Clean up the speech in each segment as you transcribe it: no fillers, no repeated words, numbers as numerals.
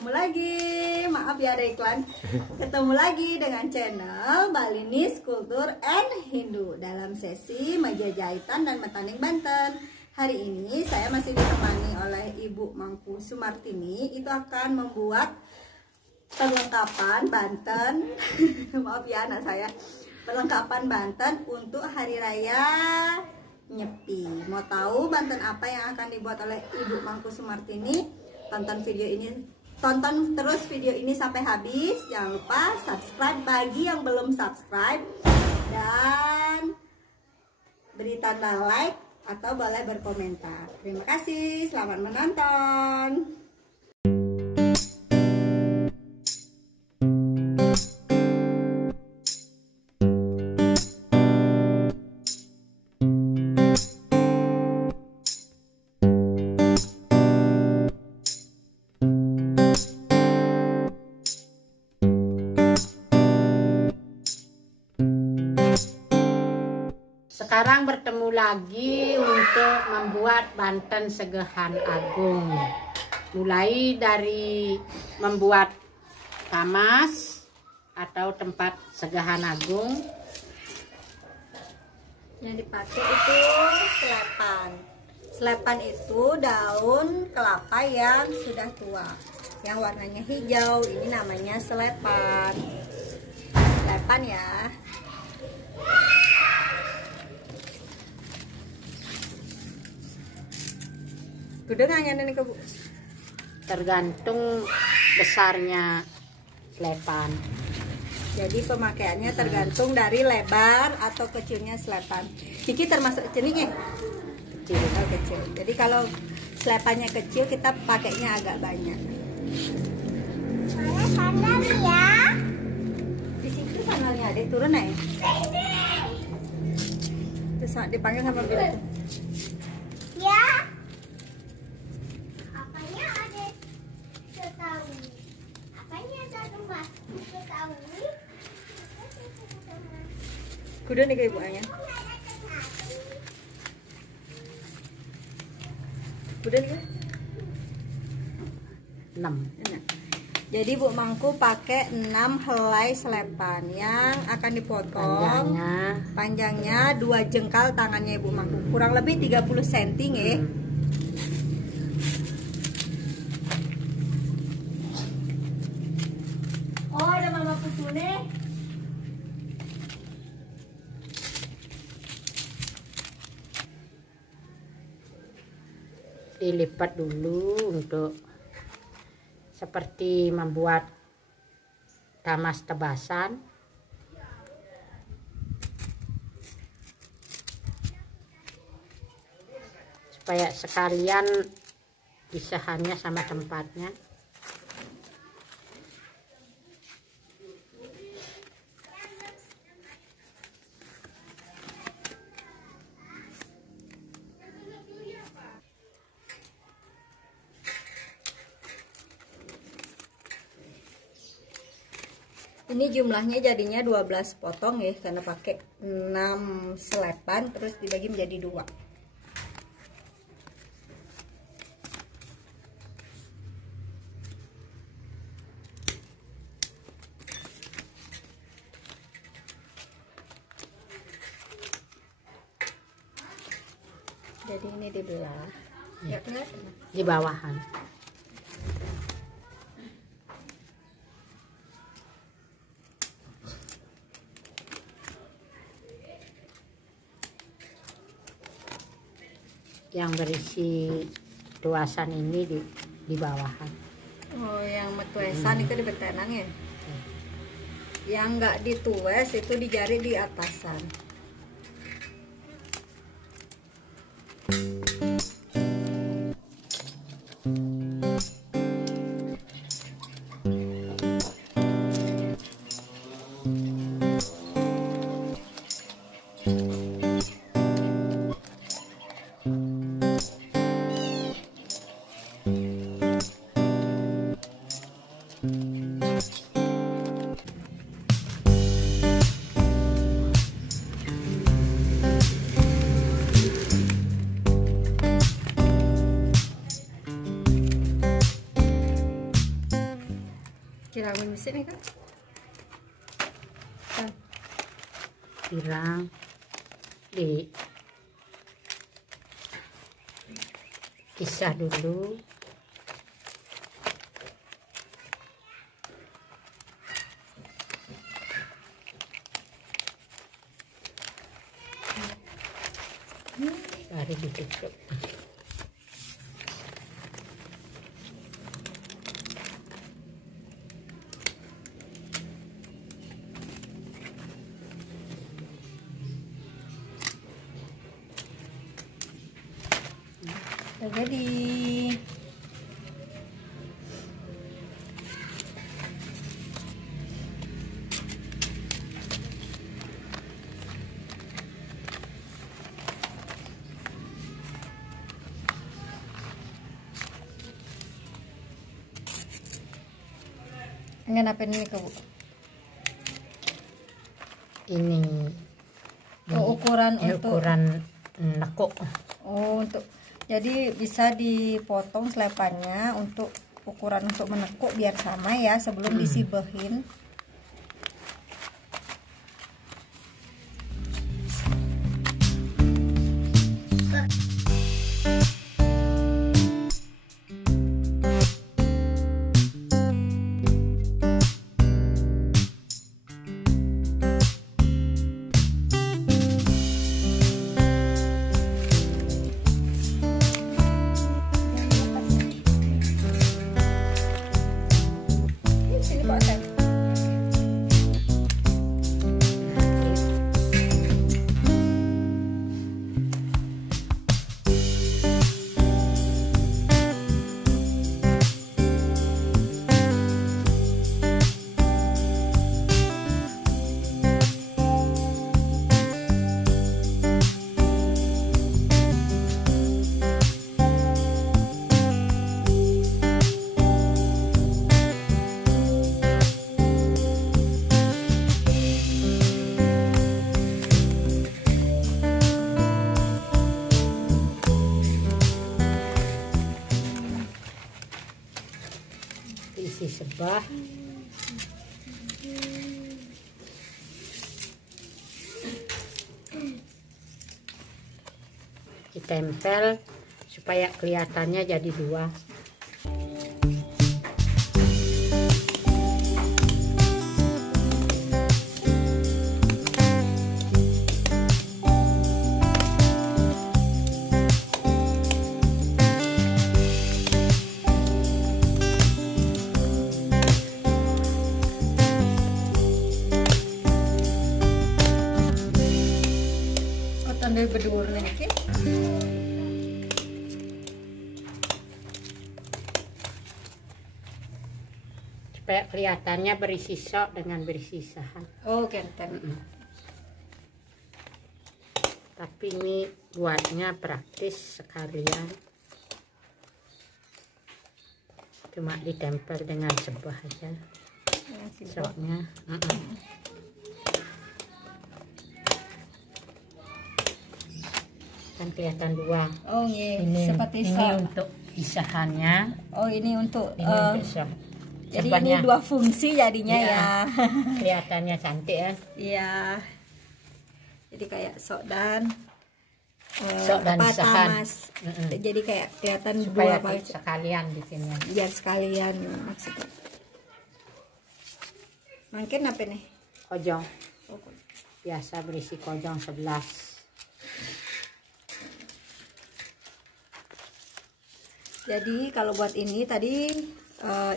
ketemu lagi. Maaf ya ada iklan. Ketemu lagi dengan channel Balinese Culture and Hindu dalam sesi meja jahitan dan metanik Banten. Hari ini saya masih ditemani oleh Ibu Mangku Sumartini. Itu akan membuat perlengkapan Banten. Maaf ya anak saya. Perlengkapan Banten untuk hari raya Nyepi. Mau tahu Banten apa yang akan dibuat oleh Ibu Mangku Sumartini? Tonton terus video ini sampai habis. Jangan lupa subscribe bagi yang belum subscribe dan beri tanda like atau boleh berkomentar. Terima kasih, selamat menonton. Sekarang bertemu lagi untuk membuat Banten Segehan Agung. Mulai dari membuat tamas atau tempat Segehan Agung. Yang dipakai itu selepan. Selepan itu daun kelapa yang sudah tua, yang warnanya hijau. Ini namanya selepan. Selepan ya. Gede nggak nih ke Bu? Tergantung besarnya selepan. Jadi pemakaiannya tergantung dari lebar atau kecilnya selepan. Kiki termasuk kecilnya? Kecil. Oh, kecil. Jadi kalau selepannya kecil kita pakainya agak banyak. Mana sandal ya? Di situ sandalnya ada turun ya? Terus dipanggil sama Bila. Ya. Apanya ada Betawi? Apanya ada rumah Betawi? Kuda nih kayak ibunya. Kuda nih. 6. Enak. Jadi Bu Mangku pakai 6 helai selepan yang akan dipotong. Panjangnya 2 jengkal tangannya Ibu Mangku. Kurang lebih 30 cm nggih. Oh, ada mama putune. Dilipat dulu untuk seperti membuat tamas tebasan. Supaya sekalian pisahannya sama tempatnya. Ini jumlahnya jadinya 12 potong ya, karena pakai 6 selepan terus dibagi menjadi 2. Jadi ini dibelah. Ya, Di bawahan. Yang berisi tuasan ini di bawahan. Oh, yang metuesan itu di betenang ya? Yang nggak ditues itu di jari di atasan. Siramin mesin nih kan? Pirang di kisah dulu. Baru ditutup. Udah jadi. Enggak apa ini ke Bu? Ini ukuran untuk ukuran nekuk. Oh, untuk jadi bisa dipotong selepannya untuk ukuran untuk menekuk biar sama ya sebelum disibehin. Sini Pak Sam. Isi sebelah. Ditempel supaya kelihatannya jadi dua. Tanda berdua nih Ki. Supaya kelihatannya berisi sok dengan berisi sahan. Oh, kenten. Tapi ini buatnya praktis sekalian. Cuma ditempel dengan sebuah aja soknya. Kan kelihatan dua. Oh iya, seperti ini sok. untuk pisahannya. Oh ini untuk Ini untuk sok. jadi Sebahnya. ini dua fungsi jadinya ya. Kelihatannya cantik kan? Iya. Jadi kayak sok dan pisahan. tamas. Jadi kayak kelihatan Supaya dua sekalian di sini. biar sekalian maksudnya. Mungkin apa nih? Kojong. Biasa berisi kojong 11. Jadi kalau buat ini tadi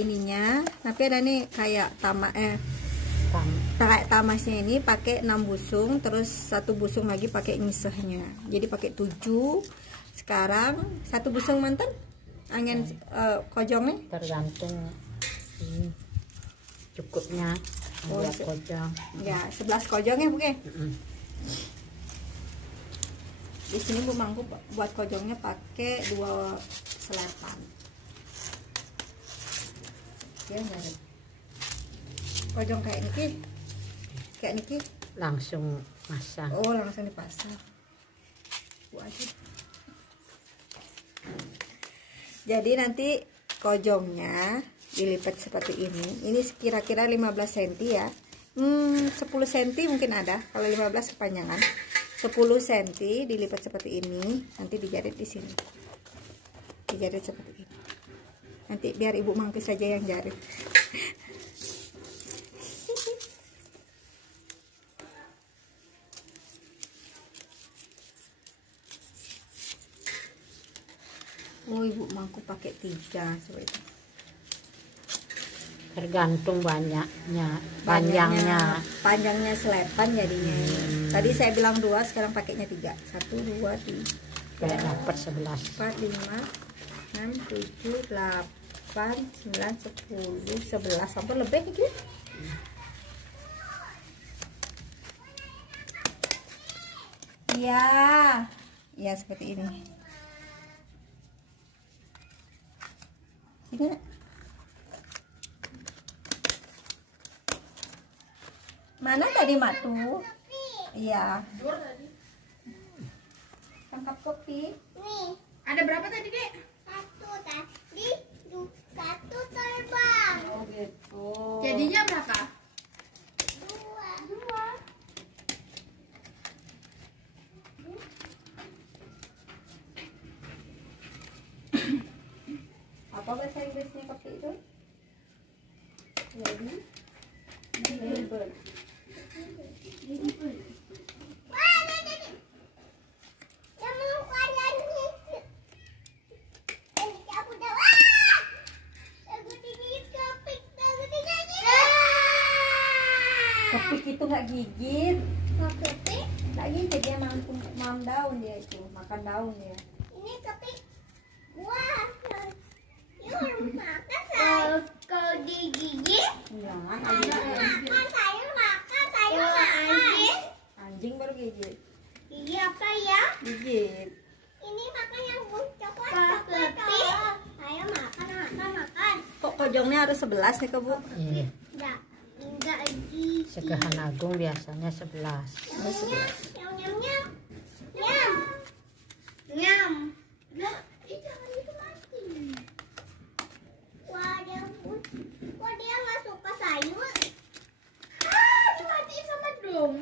ininya, tapi ada nih kayak kayak tamasnya ini pakai 6 busung, terus 1 busung lagi pakai ngisehnya. Jadi pakai 7. Sekarang 1 busung mantan angin kojongnya Tergantung ini cukupnya buat kojong. ya 11 kojongnya bukan. Di sini Bu Mangku buat kojongnya pakai 2 selepan. Ya enggak ada. Kojong kayak niki. Kayak niki Langsung masang. oh langsung dipasang. Bu aja. Jadi nanti kojongnya dilipat seperti ini. Ini kira-kira 15 cm ya. 10 cm mungkin ada, kalau 15 kepanjangan. 10 cm dilipat seperti ini, nanti dijahit di sini. Dijahit seperti ini. Nanti biar Ibu Mangkis saja yang jahit. Oh, Ibu Mangku pakai 3 seperti itu. Tergantung panjangnya. Panjangnya selepan jadinya. Tadi saya bilang 2, sekarang pakainya 3. 1, 2, 3. Kayak dapat 11. 4, 5, 6, 7, 8, 9, 10, 11 sampai lebih gitu. Iya. Iya seperti ini. Ini mana tadi Matu? Iya. Tangkap kopi. Nih, Ada berapa tadi, Dek? 1 tadi, 1 terbang. Oh gitu. Jadinya berapa? 2. Apa bahasa Inggrisnya kopi itu? Jadi label. Wah, ini. Yang mau kalian ini. Cabut dah. Wah! Aku digigit kepik. Aku digigit. Kopi itu nggak gigit. Mau kepik? Nggak gigit, dia mam daun dia itu, makan daun dia. Ini kepik. Wah. Yuk, makan saya. Kau digigit? Jangan Saya anjing. makan, saya makan, saya makan. Anjing baru gigit. Gigi apa ya? Gigit. Ini makan yang coklat. Saya makan. Kok kojongnya harus 11 nih, Bu? Iya. Enggak gigi. Segahan agung biasanya 11. Nyam. Nyam. Lah, jangan itu mati. Wah, kok dia nggak suka sayur? Mati sama dong.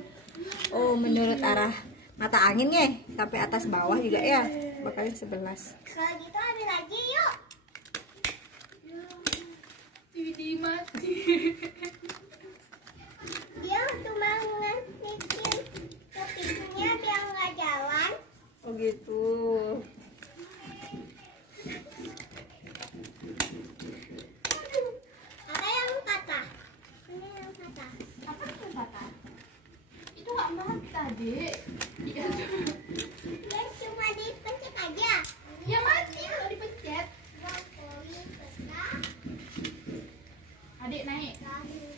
Oh, menurut arah mata anginnya sampai atas bawah juga ya. Bakalnya 11. Kalau gitu ambil lagi yuk. Jadi mati. Dia cuma ngasihin kepiknya biar nggak jalan. Oh gitu. Apa yang patah? Ini yang patah. Apa itu patah? Itu nggak mati, Dek. Iya. Dia cuma dipencet aja. Ya mati kalau dipencet. Brokoli patah. Adik naik. Tahu.